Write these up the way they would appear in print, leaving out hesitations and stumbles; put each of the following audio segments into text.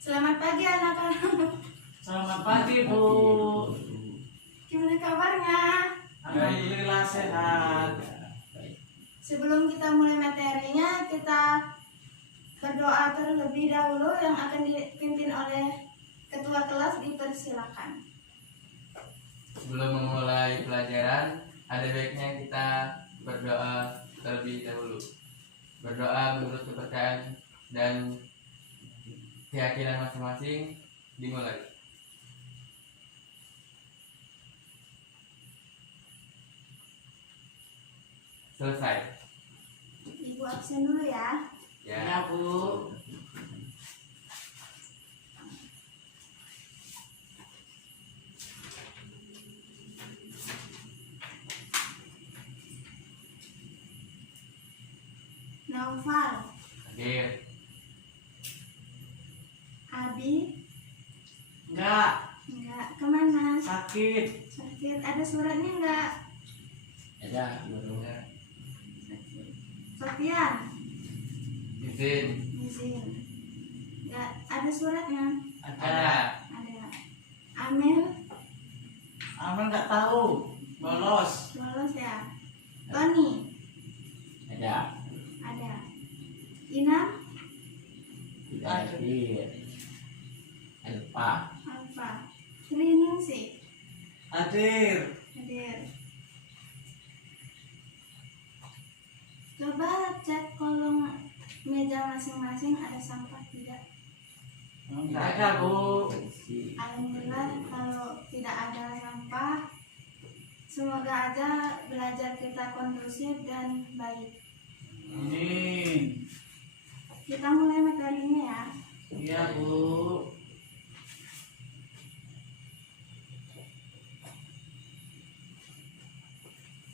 Selamat pagi anak-anak. Selamat pagi Bu. Gimana kabarnya? Alhamdulillah sehat. Sebelum kita mulai materinya, kita berdoa terlebih dahulu yang akan dipimpin oleh ketua kelas. Dipersilakan. Sebelum memulai pelajaran, ada baiknya kita berdoa terlebih dahulu. Berdoa menurut kepercayaan dan keyakinan masing-masing. Dimulai. Selesai. Ibu absen dulu ya. Ya Bu. Naufal, Hadir. Abi, Enggak, kemana? sakit. Sakit. Ada suratnya enggak? Ada guru. Sofian, Izin. izin. Enggak ada suratnya. Ada. Ada. Amel, Aman enggak tahu. Bolos. lolos ya. Tony, Ada. ada. Inam, Ada. Elpa. apa? Cleaning sih. Hadir. Hadir. Coba cek kolong meja masing-masing ada sampah tidak. Enggak ada Bu. Alhamdulillah kalau tidak ada sampah. Semoga aja belajar kita kondusif dan baik. Amin. Kita mulai materinya ya. Iya Bu.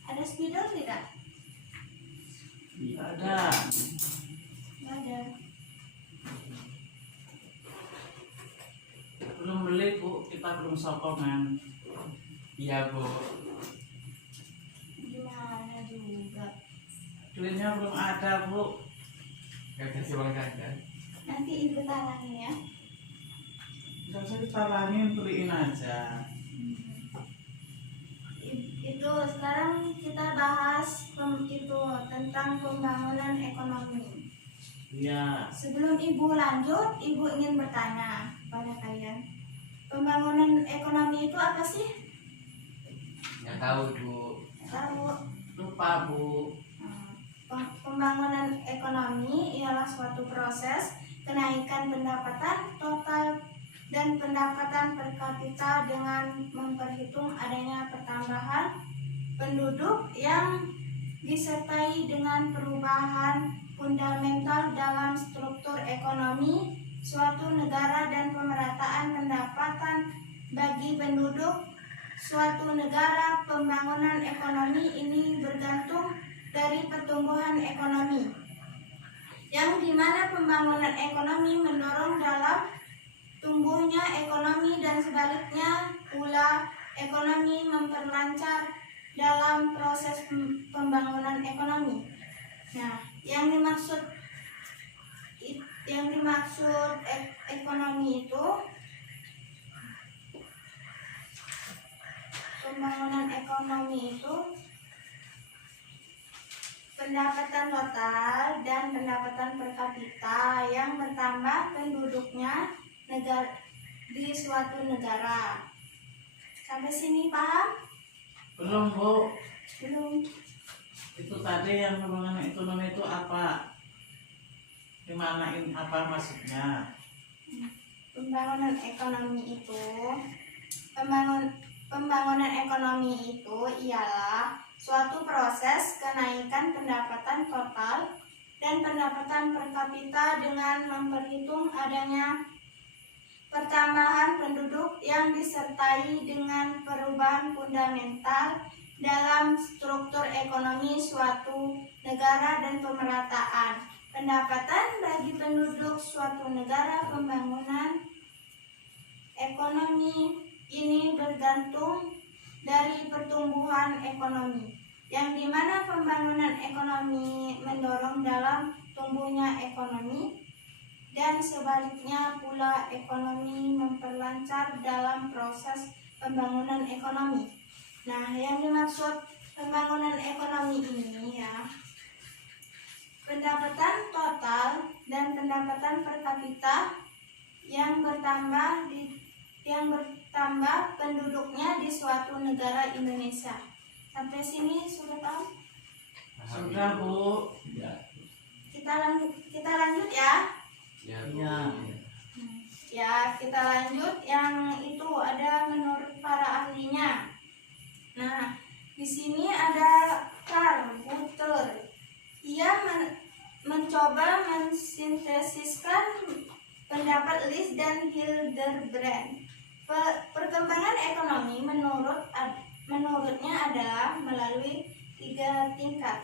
Ada spidol tidak? Ada. Tidak ada. Belum beli Bu, kita belum sokongan. Iya Bu. Gimana juga. Duitnya belum ada Bu. Gak kasih uang jajan. Nanti ibu talangin ya. Enggak usah ditalangin, beliin aja. Itu sekarang kita bahas tentang pembangunan ekonomi. Iya. Sebelum ibu lanjut, ibu ingin bertanya pada kalian. Pembangunan ekonomi itu apa sih? Nggak tahu Bu. Tahu. Lupa Bu. Pembangunan ekonomi ialah suatu proses kenaikan pendapatan total dan pendapatan per kapita dengan memperhitung adanya pertambahan penduduk yang disertai dengan perubahan fundamental dalam struktur ekonomi suatu negara dan pemerataan pendapatan bagi penduduk suatu negara. Pembangunan ekonomi ini bergantung dari pertumbuhan ekonomi, yang dimana pembangunan ekonomi mendorong dalam tumbuhnya ekonomi dan sebaliknya pula ekonomi memperlancar dalam proses pembangunan ekonomi. Nah, yang dimaksud ekonomi itu, pembangunan ekonomi itu pendapatan total dan pendapatan per kapita yang bertambah penduduknya di suatu negara. Sampai sini paham? Belum Bu. Belum. Itu tadi yang pembangunan ekonomi itu apa? Gimana ini, apa maksudnya? Pembangunan ekonomi itu ialah suatu proses kenaikan pendapatan total dan pendapatan per kapita dengan memperhitung adanya pertambahan penduduk yang disertai dengan perubahan fundamental dalam struktur ekonomi suatu negara dan pemerataan pendapatan bagi penduduk suatu negara. Pembangunan ekonomi ini bergantung dari pertumbuhan ekonomi, yang dimana pembangunan ekonomi mendorong dalam tumbuhnya ekonomi dan sebaliknya pula ekonomi memperlancar dalam proses pembangunan ekonomi. Nah, yang dimaksud pembangunan ekonomi ini ya, pendapatan total dan pendapatan per kapita yang bertambah penduduknya di suatu negara Indonesia. Sampai sini sudah tahu? Sudah Bu. Ya. Kita lanjut ya. Ya, Iya. Ya, kita lanjut. Yang itu ada menurut para ahlinya. Nah, di sini ada Karl Butter. Ia mencoba mensintesiskan pendapat List dan Hildebrand. Perkembangan ekonomi menurutnya adalah melalui 3 tingkat.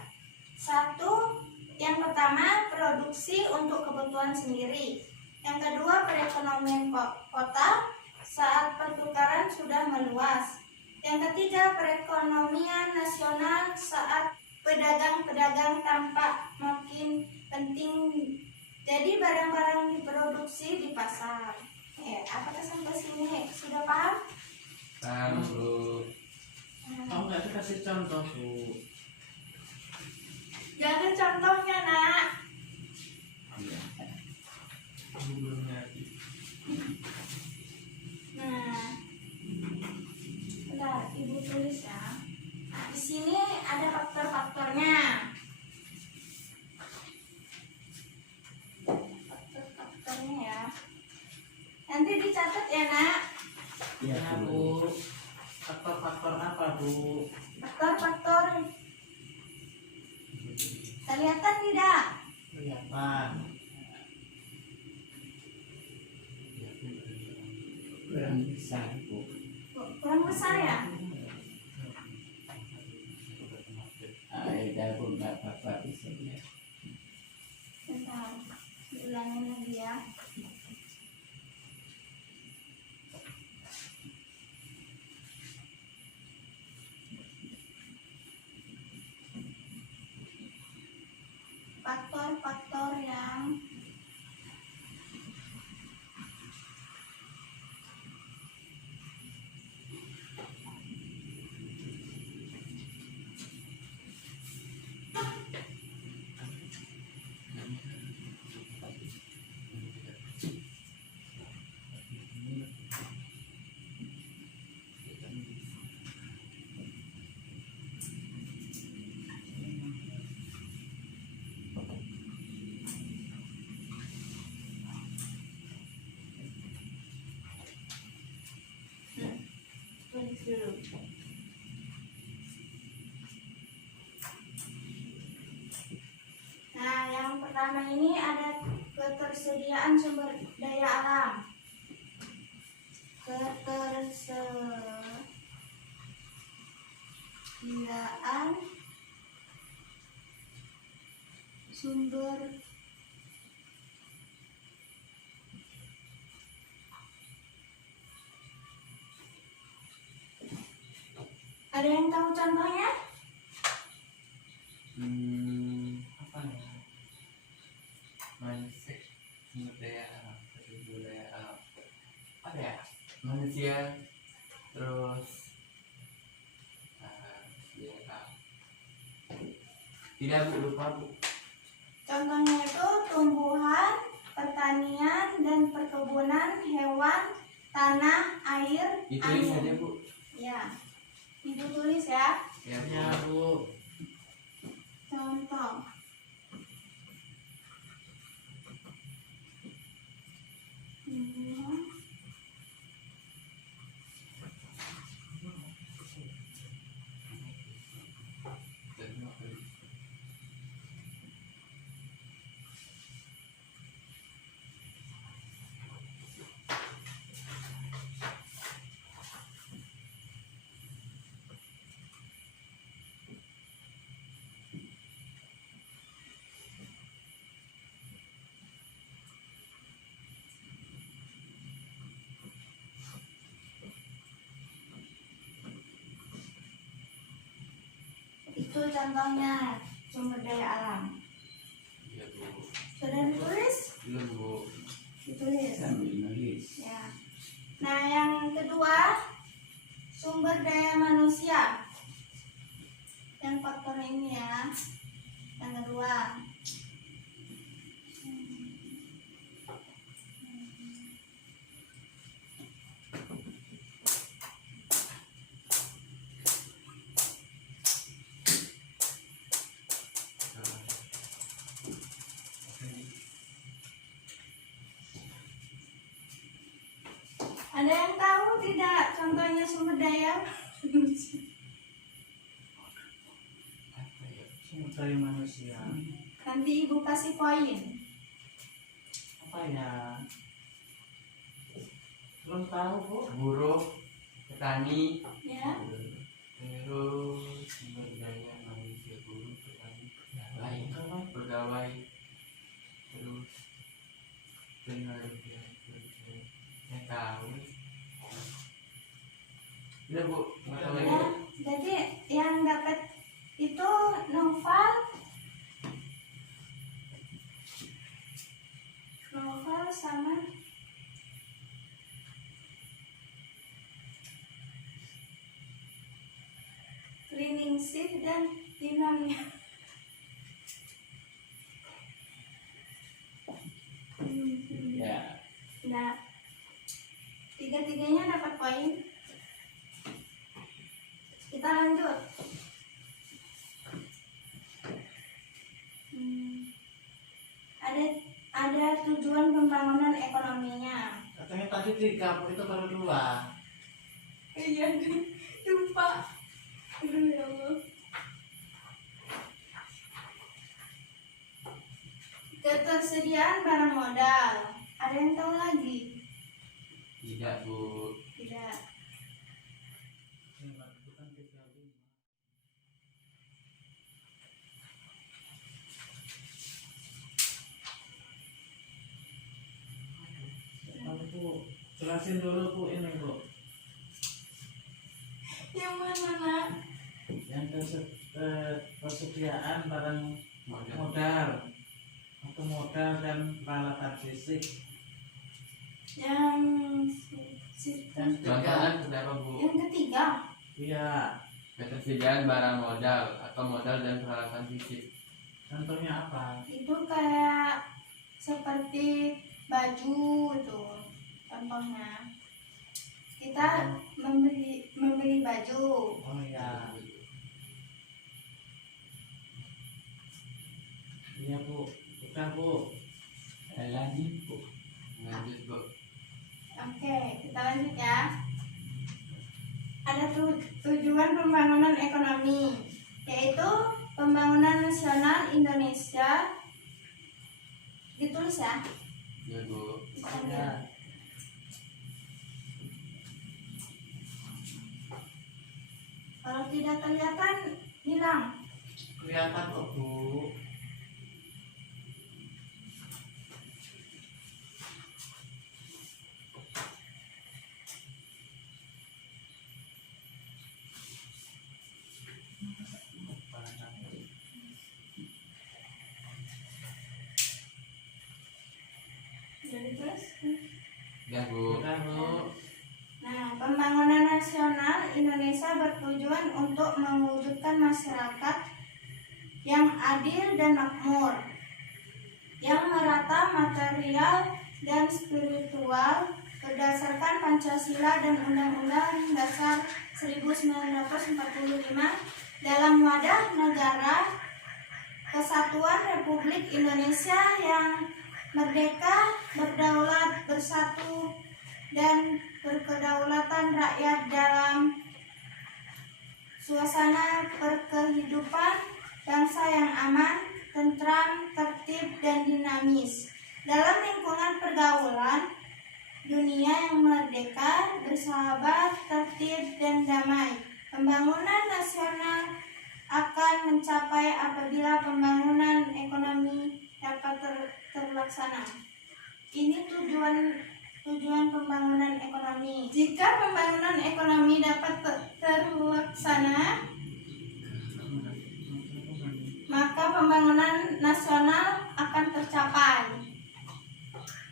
Yang pertama, produksi untuk kebutuhan sendiri. Yang kedua, perekonomian kota saat pertukaran sudah meluas. Yang ketiga, perekonomian nasional saat pedagang-pedagang tampak makin penting. Jadi barang-barang diproduksi di pasar. Apakah sampai sini sudah paham? Paham Bu. Kamu nggak dikasih contoh Bu. Jangan contohnya nak. Aku belum ngerti. Nah, bentar, ibu tulis ya. Nah, di sini ada faktor-faktornya. Faktor-faktornya ya. Nanti dicatat ya nak. Ya Bu. Faktor-faktor apa Bu? Faktor-faktor. Kelihatan tidak? Kelihatan. Kurang besar Bu. Kurang besar ya? Ada pun nggak apa-apa bisa ya. Bentar, diulangin lagi ya. Faktor-faktor yang tulis dulu. Nah, yang pertama ini ada ketersediaan sumber daya alam. Ketersediaan sumber ada yang tahu contohnya? Apa ya? Mindset, sumber daya alam, sumber daya alam. Apa ya? Manusia, terus ya, tidak Bu, lupa Bu. Contohnya itu tumbuhan, pertanian, dan perkebunan, hewan, tanah, air, Ditulis saja Bu. Ya, ibu tulis ya. Ya Ya Bu. Contoh. Tumbuhan, itu contohnya sumber daya alam. Iya Bu. Sudah ditulis? Belum Bu. Nah, yang kedua, sumber daya manusia. Yang faktor ini ya. Yang kedua. Ada yang tahu tidak contohnya sumber daya? Apa ya? Sumber daya manusia. Nanti ibu kasih poin. Apa ya? Belum tahu Bu. Buruh, petani, Ya. terus sumber daya manusia, buruh, petani, pegawai, terus tenaga, saya tahu. Udah Bu, mana lagi? Ya, jadi yang dapat itu novel sama cleaning shift dan imamnya. Ya. Nah, tiga-tiganya dapat poin. Kita lanjut. Ada tujuan pembangunan ekonominya. Katanya tadi 3, itu baru 2. Iya, lupa. Aduh, ya Allah. Ketersediaan barang modal. Ada yang tahu lagi? Tidak Bu. Tidak. Bukan 35. Lalu Bu, jelasin dulu Bu ini Bu. Yang mana, Nak? Yang persediaan barang Modal. modal atau modal dan peralatan fisik. Yang Yang Contohnya kenapa Bu? yang ketiga. Iya, Ketersediaan barang modal atau modal dan peralatan fisik. contohnya apa? Itu kayak seperti baju tuh contohnya. Kita membeli baju. Oh iya, iya Bu, udah Bu. Lanjut Bu. Lanjut Bu. Oke, kita lanjut ya. Ada tujuan pembangunan ekonomi, yaitu pembangunan nasional Indonesia. Ditulis ya. Ya Bu. Dipanggil. Ya. Kalau tidak kelihatan, bilang. Kelihatan kok Bu. Jadi terus. Ya Bu. Udah Bu. Nah, pembangunan nasional Indonesia bertujuan untuk mewujudkan masyarakat yang adil dan makmur, yang merata material dan spiritual berdasarkan Pancasila dan Undang-Undang Dasar 1945 dalam wadah negara Kesatuan Republik Indonesia yang merdeka, berdaulat, bersatu, dan berkedaulatan rakyat dalam suasana perkehidupan bangsa yang aman, tentram, tertib, dan dinamis. Dalam lingkungan pergaulan dunia yang merdeka, bersahabat, tertib, dan damai, pembangunan nasional akan mencapai apabila pembangunan ekonomi dapat terlaksana. Ini tujuan pembangunan ekonomi. Jika pembangunan ekonomi dapat terlaksana, maka pembangunan nasional akan tercapai.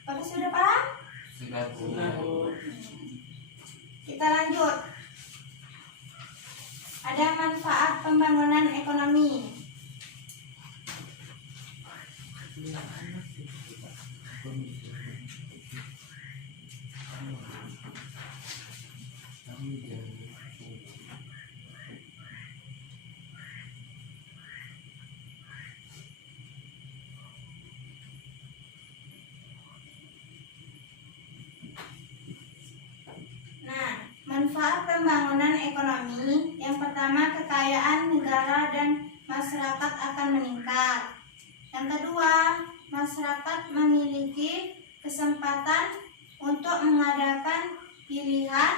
Bapak sudah paham? Sudah Bu. Sudah Bu. Kita lanjut. Ada manfaat pembangunan ekonomi. Nah, manfaat pembangunan ekonomi yang pertama, kekayaan negara dan masyarakat akan meningkat. Yang kedua, masyarakat memiliki kesempatan untuk mengadakan pilihan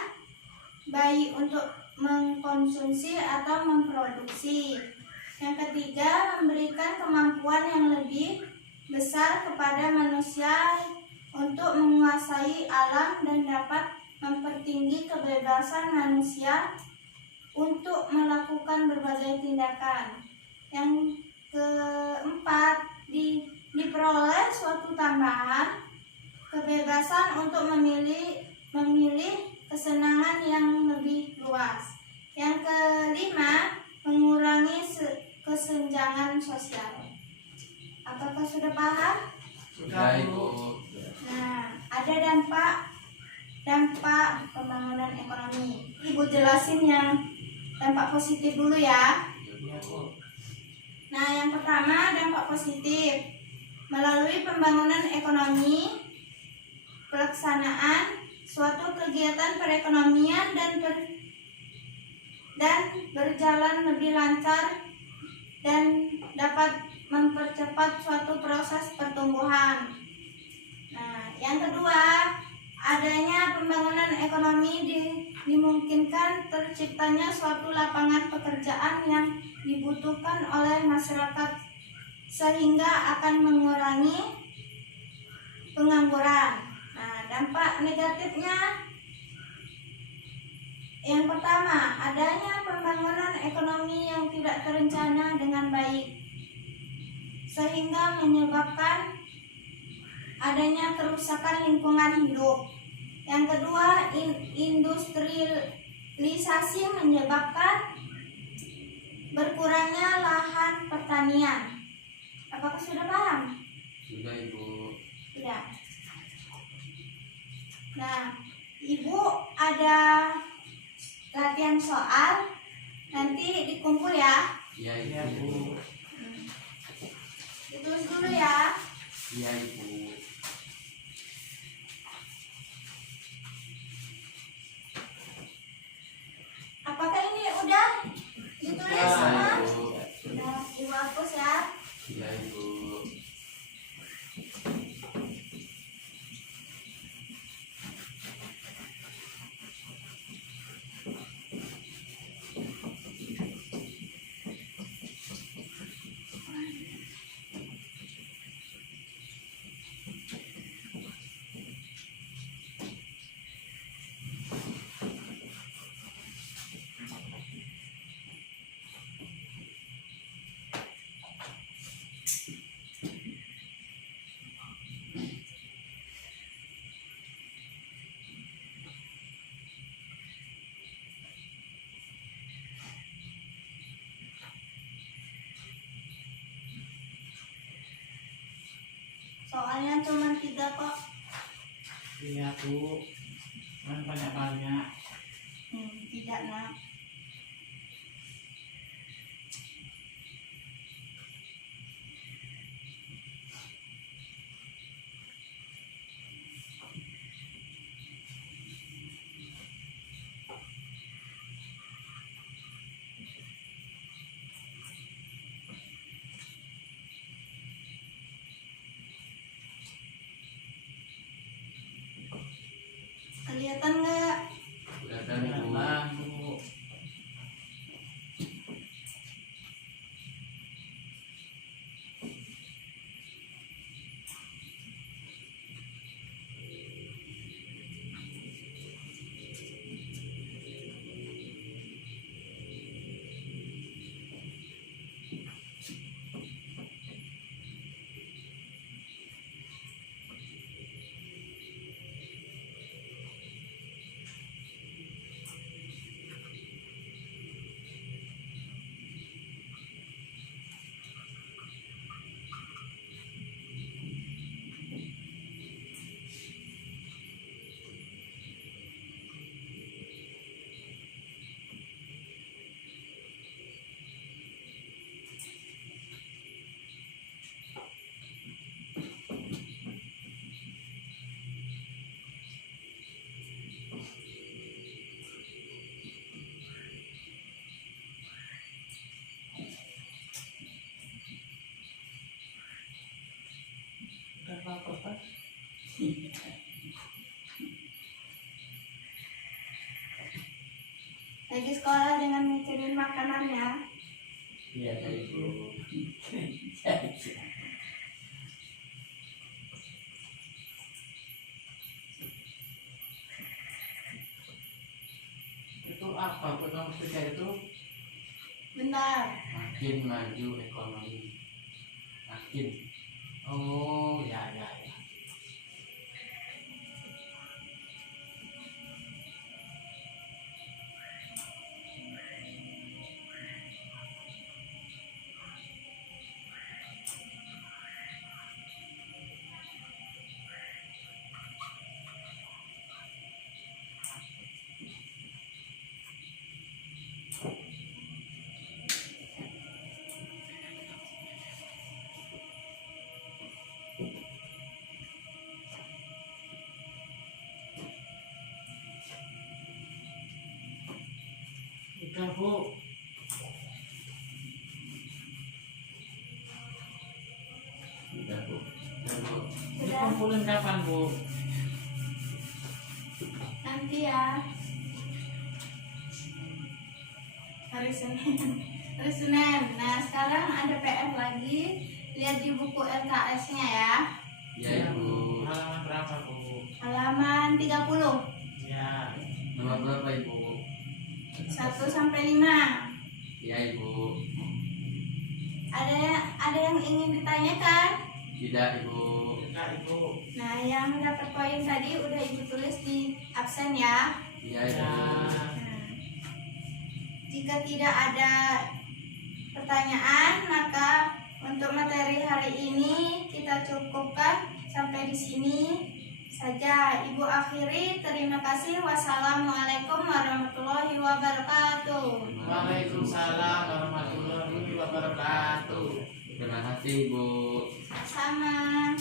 baik untuk mengkonsumsi atau memproduksi. Yang ketiga, memberikan kemampuan yang lebih besar kepada manusia untuk menguasai alam dan dapat mempertinggi kebebasan manusia untuk melakukan berbagai tindakan. Yang keempat, diperoleh suatu tambahan kebebasan untuk memilih kesenangan yang lebih luas. Yang kelima, mengurangi kesenjangan sosial. Apakah sudah paham? Sudah Ibu. Nah, ada dampak pembangunan ekonomi. Ibu jelasin yang dampak positif dulu ya. Iya, Bu. Nah, yang pertama, dampak positif. Melalui pembangunan ekonomi, pelaksanaan suatu kegiatan perekonomian dan berjalan lebih lancar dan dapat mempercepat suatu proses pertumbuhan. Nah, yang kedua, adanya pembangunan ekonomi dimungkinkan terciptanya suatu lapangan pekerjaan yang dibutuhkan oleh masyarakat sehingga akan mengurangi pengangguran. Nah, dampak negatifnya yang pertama, adanya pembangunan ekonomi yang tidak terencana dengan baik sehingga menyebabkan adanya kerusakan lingkungan hidup. Yang kedua, industrialisasi menyebabkan berkurangnya lahan pertanian. Apakah sudah paham? Sudah Ibu. Sudah. Nah, Ibu ada latihan soal, nanti dikumpul ya. Iya Iya, Ibu. Bu. Ditulis dulu ya. Iya Ibu. Apakah ini udah ditulis Sudah, semua? Ibu. Sudah, Ibu hapus ya. Iya Ibu. Soalnya cuma 3 kok. Iya, Bu. Kan banyak-banyak. Tidak nak. Kelihatan nggak? Kelihatan Ibu. Kelihatan, Bu. Udah apa Pak? Lagi sekolah dengan mikirin makanannya. Iya tadi Bu. Itu apa buat nomor 3 itu? Bentar. Makin maju ekonomi. Makin. Oh ya ya ya. Udah Bu. Udah Bu. Udah Bu. Dikumpulin kapan Bu? Nanti ya. Hari Senin. Hari Senin. Nah, sekarang ada PR lagi. Lihat di buku LKS-nya ya. Iya Ibu. Halaman berapa Bu? Halaman 30. Ya. Nomor berapa Ibu? 1 sampai 5. Iya Ibu. Ada yang ingin ditanyakan? Tidak Ibu. Enggak Ibu. Nah, yang dapat poin tadi udah Ibu tulis di absen ya. Iya Ibu. Ya. Nah, jika tidak ada pertanyaan, maka untuk materi hari ini kita cukupkan sampai di sini saja. Ibu akhiri, terima kasih. Wassalamualaikum warahmatullahi wabarakatuh. Waalaikumsalam warahmatullahi wabarakatuh. Terima kasih Ibu. Sama.